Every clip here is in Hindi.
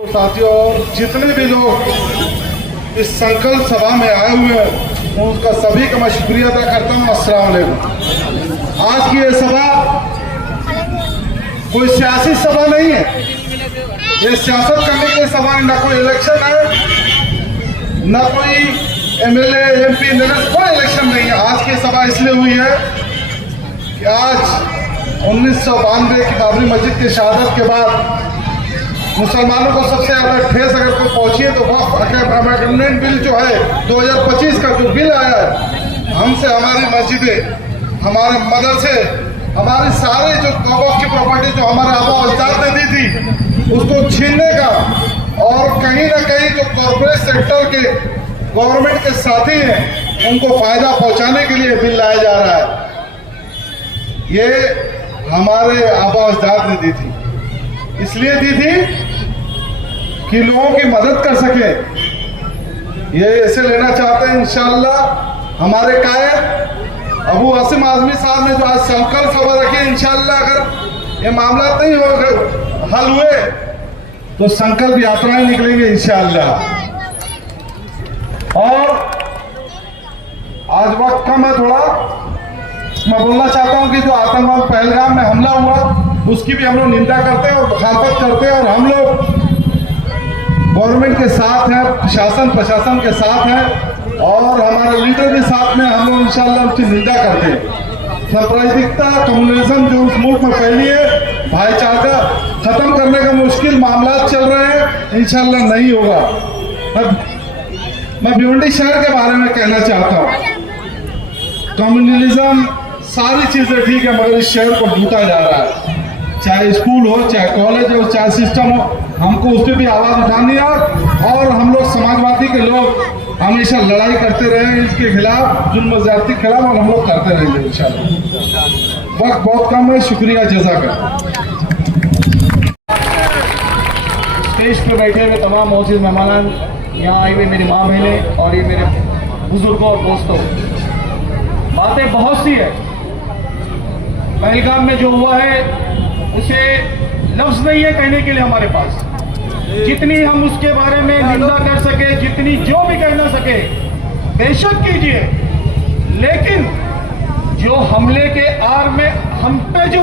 तो साथियों, और जितने भी लोग इस संकल्प सभा में आए हुए हैं उनका सभी का मैं शुक्रिया अदा करता हूँ। अस्सलाम वालेकुम। आज की ये सभा कोई सियासी सभा नहीं है, ये सियासत करने के लिए सभा नहीं, ना कोई इलेक्शन है, ना कोई एमएलए एमपी कोई इलेक्शन नहीं है। आज की सभा इसलिए हुई है कि आज 1992 की बाबरी मस्जिद की शहादत के बाद मुसलमानों को सबसे ज्यादा ठेस अगर कोई पहुंची है तो वक्फ अमेंडमेंट बिल जो है 2025 का जो बिल आया है, हमसे हमारी मस्जिदें, हमारे मदरसे, हमारी सारे जो वक्फ की प्रॉपर्टी जो हमारे आबा अजदाद ने दी थी उसको छीनने का और कहीं ना कहीं जो कॉर्पोरेट सेक्टर के गवर्नमेंट के साथी हैं उनको फायदा पहुंचाने के लिए बिल लाया जा रहा है। ये हमारे आबा अजदाद ने दी थी, इसलिए दी थी कि लोगों की मदद कर सके। ये ऐसे लेना चाहते हैं इंशाअल्लाह। हमारे कायद अबू आसिम आजमी साहब ने जो आज संकल्प सभा रखी, इंशाअल्लाह अगर ये मामला नहीं हो हल हुए तो संकल्प यात्राएं निकलेंगे इंशाअल्लाह। और आज वक्त कम है थोड़ा, मैं बोलना चाहता हूं कि जो आतंकवाद पहलगाम में हमला हुआ उसकी भी हम लोग निंदा करते हैं और मुखालफत करते हैं, और हम लोग गवर्नमेंट के साथ हैं, प्रशासन के साथ हैं, और हमारे लीडर भी साथ में। हम लोग इंशाल्लाह उसकी निंदा करते हैं। सांप्रदायिकता, कम्युनिज्म जो उस मुल्क में फैली है, भाईचारा खत्म करने का मुश्किल मामला चल रहे हैं, इंशाल्लाह नहीं होगा। मैं भिवंडी शहर के बारे में कहना चाहता हूँ। कम्युनलिज्म सारी चीजें ठीक है, मगर इस शहर को लूटा जा रहा है, चाहे स्कूल हो, चाहे कॉलेज हो, चाहे सिस्टम हो, हमको उस पर भी आवाज उठानी है। और हम लोग समाजवादी के लोग हमेशा लड़ाई करते रहे इसके खिलाफ, जुल्म ज्यादती के खिलाफ, और हम लोग करते रहेंगे इंशाल्लाह। वक्त बहुत कम है, शुक्रिया, जज़ाकल्लाह। स्टेज पे बैठे हुए तमाम मोअज़्ज़िज़ मेहमान, यहाँ आए हुए मेरी माँ बहनें और ये मेरे बुजुर्गों और दोस्तों, बातें बहुत सी है। पहलगाम में जो हुआ है उसे लफ्ज नहीं है कहने के लिए हमारे पास। जितनी हम उसके बारे में निंदा कर सके, जितनी जो भी कह ना सके, बेशक कीजिए, लेकिन जो हमले के आड़ में हम पे जो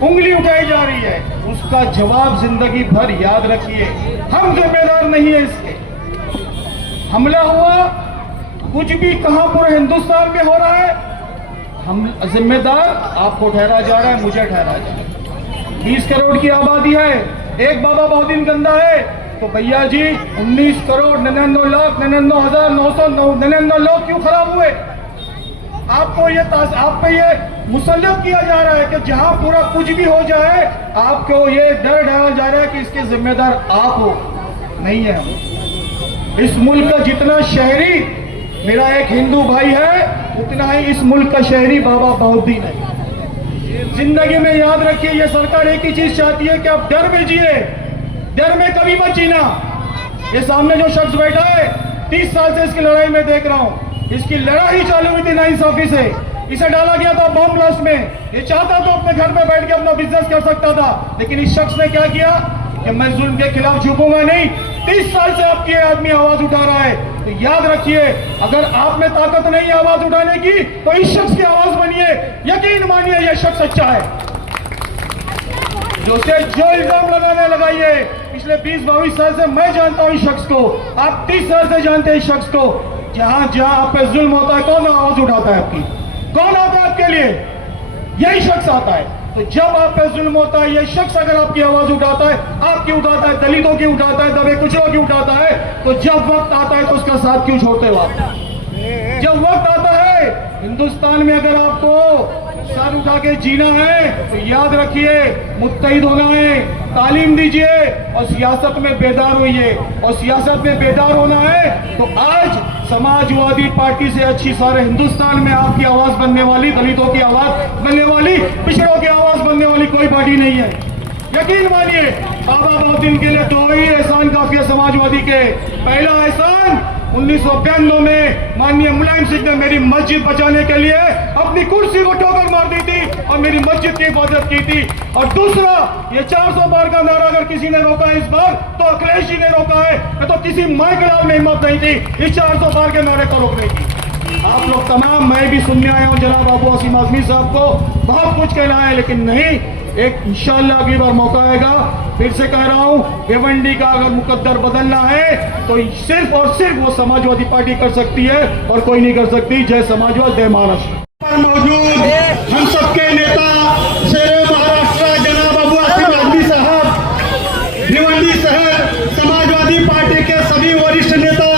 उंगली उठाई जा रही है उसका जवाब जिंदगी भर याद रखिए। हम जिम्मेदार नहीं है इसके। हमला हुआ, कुछ भी कहां पूरे हिंदुस्तान में हो रहा है, हम जिम्मेदार आपको ठहरा जा रहा है, मुझे ठहरा जा रहा है। 20 करोड़ की आबादी है, एक बाबा बहुत दिन गंदा है, तो भैया जी 19 करोड़ 99,99,999 लोग क्यों खराब हुए? आपको ये आप पे ये मुसल्लत किया जा रहा है कि जहां पूरा कुछ भी हो जाए आपको ये डर डाला जा रहा है कि इसके जिम्मेदार आप हो। नहीं है हम। इस मुल्क का जितना शहरी मेरा एक हिंदू भाई है, उतना ही इस मुल्क का शहरी बाबा बहुद्दीन है। जिंदगी में याद रखिए, ये सरकार एक ही चीज चाहती है कि आप डर में जिए, डर में कभी मत जीना। ये सामने जो शख्स बैठा है, 30 साल से इसकी लड़ाई में देख रहा हूं। इसकी लड़ाई चालू हुई थी नाइंसाफी से, इसे डाला गया था बम ब्लास्ट में। ये चाहता तो अपने घर में बैठ के अपना बिजनेस कर सकता था, लेकिन इस शख्स ने क्या किया कि मैं जुल्म के खिलाफ झुकूंगा नहीं। 30 साल से आपकी आदमी आवाज उठा रहा है, तो याद रखिए, अगर आप में ताकत नहीं आवाज उठाने की तो इस शख्स की आवाज बनिए। यकीन मानिए ये शख्स अच्छा है। जो इल्जाम लगाइए, पिछले 20-22 साल से मैं जानता हूं इस शख्स को, आप 30 साल से जानते हैं इस शख्स को। जहां जहां आप पे जुल्म होता है, कौन आवाज उठाता है आपकी? कौन आता है आपके लिए? यही शख्स आता है। तो जब आप पे जुल्म होता है, ये शख्स अगर आपकी आवाज उठाता है, आपकी उठाता है, दलितों की उठाता है, दबे कुचलों की उठाता है, तो जब वक्त आता है तो उसका साथ क्यों छोड़ते हो आप? जब वक्त आता है हिंदुस्तान में अगर आपको सर उठा के जीना है तो याद रखिए, मुत्तहिद होना है, तालीम दीजिए और सियासत में बेदार होइए। और सियासत में बेदार होना है तो आज समाजवादी पार्टी से अच्छी सारे हिंदुस्तान में आपकी आवाज बनने वाली, दलितों की आवाज बनने वाली, पिछड़ों की आवाज बनने वाली कोई पार्टी नहीं है। यकीन मानिए, बाबा बहुद्दीन के लिए 2 ही एहसान काफी है समाजवादी के। पहला एहसान 1992 में माननीय मुलायम सिंह ने मेरी मस्जिद बचाने के लिए अपनी कुर्सी को ठोकर मार दी थी और मेरी मस्जिद की हिफाजत की थी। और दूसरा, ये 400 पार का नारा अगर किसी ने रोका है इस बार तो अखिलेश जी ने रोका है, तो किसी माइकलाल में हिम्मत नहीं थी इस 400 पार के नारे को रोकने की। आप लोग तमाम, मैं भी सुनने आया हूं जनाब अबू आसिम आजमी साहब को बहुत कुछ कहना है, लेकिन नहीं, एक इंशाअल्लाह अगली बार मौका आएगा। फिर से कह रहा हूं, भिवंडी का अगर मुकद्दर बदलना है तो सिर्फ और सिर्फ वो समाजवादी पार्टी कर सकती है और कोई नहीं कर सकती। जय समाजवाद, जय महाराष्ट्र। पर मौजूद हम सबके नेता शेर महाराष्ट्र जनाब अबू आसिम आजमी साहब, भिवंडी शहर समाजवादी पार्टी के सभी वरिष्ठ नेता,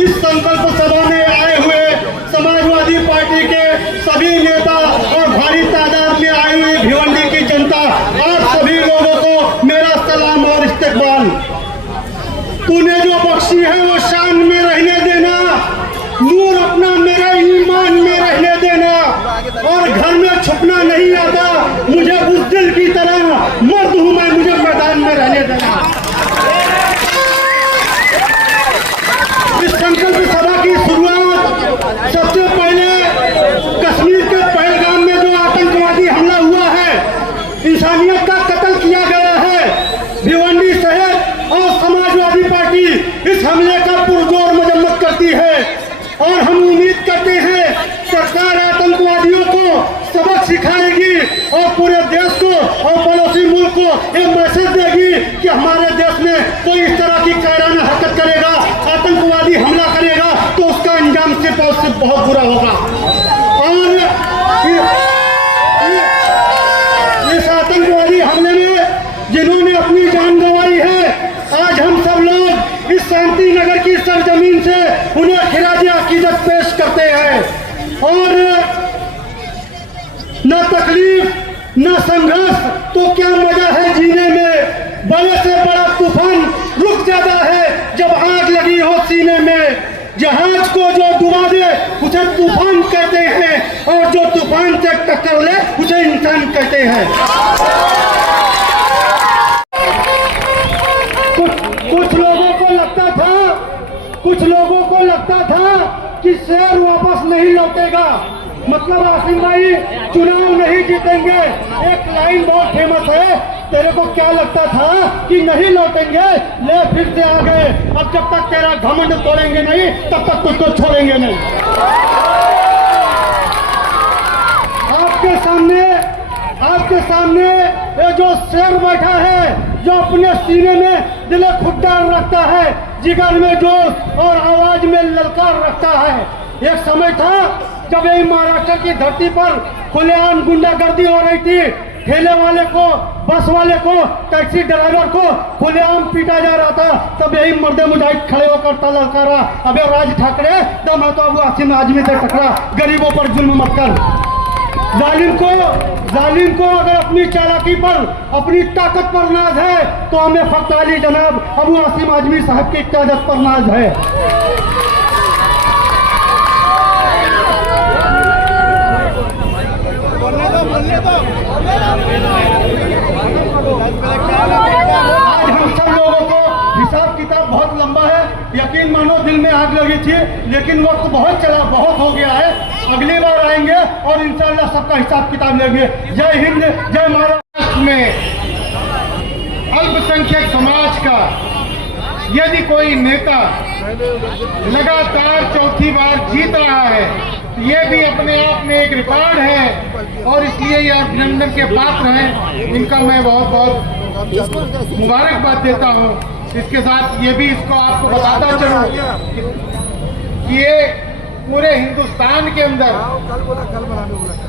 इस संकल्प सभा में आए हुए समाजवादी पार्टी के सभी नेता और भारी तादाद में आई हुई भिवंडी की जनता, आप सभी लोगों को मेरा सलाम और इस्तकबाल। तूने जो बख्शी है वो शान में रहने देना, नूर अपना मेरे ईमान में रहने देना, और घर में छुपना नहीं आता, मुझे बुज़दिल की तरह मर्द हूं मैं, मुझे मैदान में रहने देना। इस संकल्प सभा की शुरुआत सबसे पहले कश्मीर के पहलगाम में जो आतंकवादी हमला हुआ है, इंसानियत का कत्ल किया गया है, भिवंडी शहर और समाजवादी पार्टी इस हमले का पुरजोर मजम्मत करती है। और हम उम्मीद करते हैं सरकार आतंकवादियों को सबक सिखाएगी और पूरे देश को और पड़ोसी मुल्क को एक मैसेज देगी कि हमारे देश में कोई इस तरह की कायराना हरकत करेगा, आतंकवादी हमला करेगा तो उसका अंजाम सिर्फ और सिर्फ बहुत बुरा होगा। और इस आतंकवादी हमले में जिन्होंने अपनी जान गंवाई है, आज हम सब लोग इस शांति नगर की सरजमीन से उन्हें खिराज अकीदत पेश करते हैं। और न तकलीफ न संघर्ष तो क्या मजा है जीने में, बड़े से बड़ा तूफान रुक जाता है जब आग लगी हो सीने में। जहाज को जो डुबा दे उसे तूफान कहते हैं, और जो तूफान से टक्कर ले उसे इंसान कहते हैं। कुछ लोगों को लगता था कि शेर वापस नहीं लौटेगा, मतलब आसिम भाई चुनाव नहीं जीतेंगे। एक लाइन बहुत फेमस है, तेरे को क्या लगता था कि नहीं लौटेंगे, ले फिर से आ गए। अब जब तक तेरा घमंड तोड़ेंगे नहीं तब तक तुझको छोड़ेंगे नहीं। आपके सामने ये जो शेर बैठा है, जो अपने सीने में दिल खुद्दार रखता है, जिगर में जोश और आवाज में ललकार रखता है। एक समय था जब यही महाराष्ट्र की धरती पर खुलेआम गुंडागर्दी हो रही थी, ठेले वाले को, बस वाले को, टैक्सी ड्राइवर को खुलेआम पीटा जा रहा था, तब यही मर्दे मुजाहिद खड़े होकर ललकारा, अबे राज ठाकरे दम है तो अबू आसिम आजमी से टकरा, गरीबों पर जुल्म मत कर। जालिम को अगर अपनी चालाकी पर, अपनी ताकत पर नाज है तो हमें फख्र अली जनाब अबू आसिम आजमी साहब की क़यादत पर नाज है। आज हम सब लोगों को हिसाब किताब बहुत लंबा है, यकीन मानो दिल में आग लगी थी, लेकिन वक्त बहुत चला, बहुत हो गया है। अगली बार आएंगे और इंशाअल्लाह सबका हिसाब किताब लेंगे। जय हिंद, जय महाराष्ट्र। में अल्पसंख्यक समाज का यदि कोई नेता लगातार चौथी बार जीत रहा है, ये भी अपने आप में एक रिकॉर्ड है और इसलिए ये अभिनंदन के पात्र हैं। इनका मैं बहुत बहुत मुबारकबाद देता हूँ। इसके साथ ये भी इसको आपको बताता चलूँ कि ये पूरे हिंदुस्तान के अंदर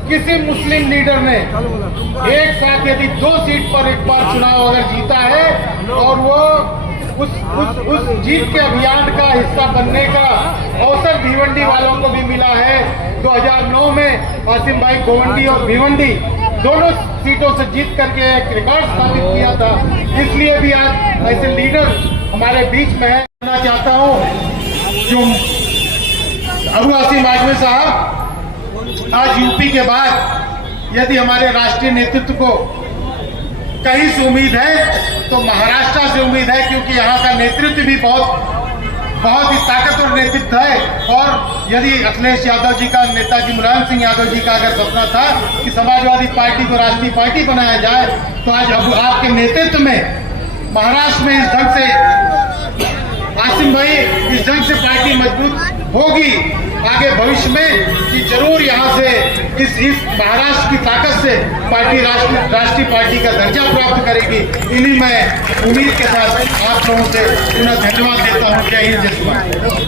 किसी मुस्लिम लीडर ने एक साथ यदि 2 सीट पर एक बार चुनाव अगर जीता है और वो उस जीत के अभियान का हिस्सा बनने का अवसर भिवंडी वालों को भी मिला है। 2009 में आसिम भाई गोवंडी और भिवंडी दोनों सीटों से जीत करके एक रिकॉर्ड स्थापित किया था। इसलिए भी आज ऐसे लीडर हमारे बीच में है। कहना चाहता हूँ जो अबू आसिम आजमी साहब आज यूपी के बाद यदि हमारे राष्ट्रीय नेतृत्व को कहीं से उम्मीद है तो महाराष्ट्र से उम्मीद है, क्योंकि यहाँ का नेतृत्व भी बहुत बहुत ही ताकतवर नेतृत्व है। और यदि अखिलेश यादव जी का, नेताजी मुलायम सिंह यादव जी का अगर सपना था कि समाजवादी पार्टी को राष्ट्रीय पार्टी बनाया जाए, तो आज अब आपके नेतृत्व में महाराष्ट्र में इस ढंग से आसिम भाई, इस ढंग से पार्टी मजबूत होगी आगे भविष्य में, कि जरूर यहाँ से इस महाराष्ट्र की ताकत से पार्टी राष्ट्रीय पार्टी का दर्जा प्राप्त करेगी। इन्हीं मैं उम्मीद के साथ आप लोगों से पुनः धन्यवाद देता हूँ। जय हिंद, जय भारत।